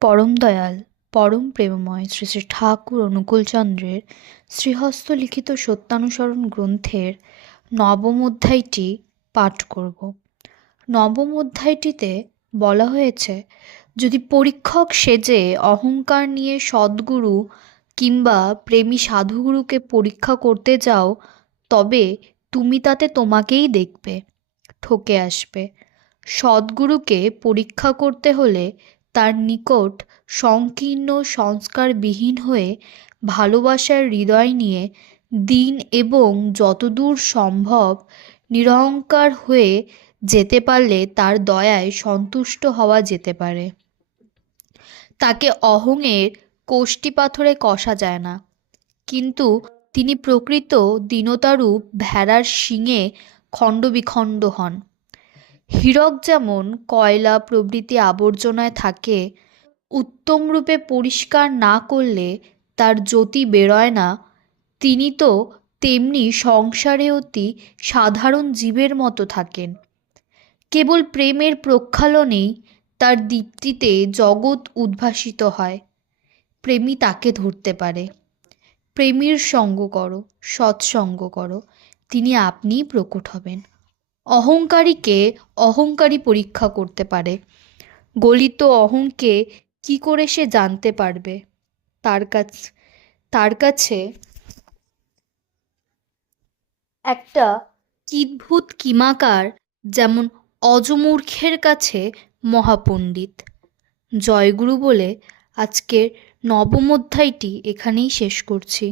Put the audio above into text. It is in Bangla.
পরম দয়াল পরম প্রেমময় শ্রী শ্রী ঠাকুর অনুকূলচন্দ্রের শ্রীহস্ত লিখিত সত্যানুসরণ গ্রন্থের নবম অধ্যায়টি পাঠ করব। নবম অধ্যায়টিতে বলা হয়েছে, যদি পরীক্ষক সেজে অহংকার নিয়ে সদ্গুরু কিংবা প্রেমী সাধুগুরুকে পরীক্ষা করতে যাও, তবে তুমি তাতে তোমাকেই দেখবে, ঠকে আসবে। সদ্গুরুকে পরীক্ষা করতে হলে তার নিকট সংকীর্ণ সংস্কারবিহীন হয়ে ভালোবাসার হৃদয় নিয়ে দিন এবং যতদূর সম্ভব নিরহংকার হয়ে যেতে পারলে তার দয়ায় সন্তুষ্ট হওয়া যেতে পারে। তাকে অহংয়ের কোষ্ঠী পাথরে কষা যায় না, কিন্তু তিনি প্রকৃত দীনতারূপ ভেড়ার শিঙে খণ্ডবিখণ্ড হন। হীরক যেমন কয়লা প্রভৃতি আবর্জনায় থাকে, উত্তমরূপে পরিষ্কার না করলে তার জ্যোতি বেরোয় না, তিনি তো তেমনি সংসারে অতি সাধারণ জীবের মতো থাকেন। কেবল প্রেমের প্রক্ষালনেই তার দীপ্তিতে জগৎ উদ্ভাসিত হয়। প্রেমী তাকে ধরতে পারে। প্রেমীর সঙ্গ করো, সৎসঙ্গ করো, তিনি আপনিই প্রকট হবেন। অহংকারীকে অহংকারী পরীক্ষা করতে পারে, গলিত অহংকে কি করে সে জানতে পারবে? তার কাছে একটা কিদ্ভুত কিমাকার যেমন অজমূর্খের কাছে মহাপণ্ডিত। জয়গুরু বলে আজকের নবম অধ্যায়টি এখানেই শেষ করছি।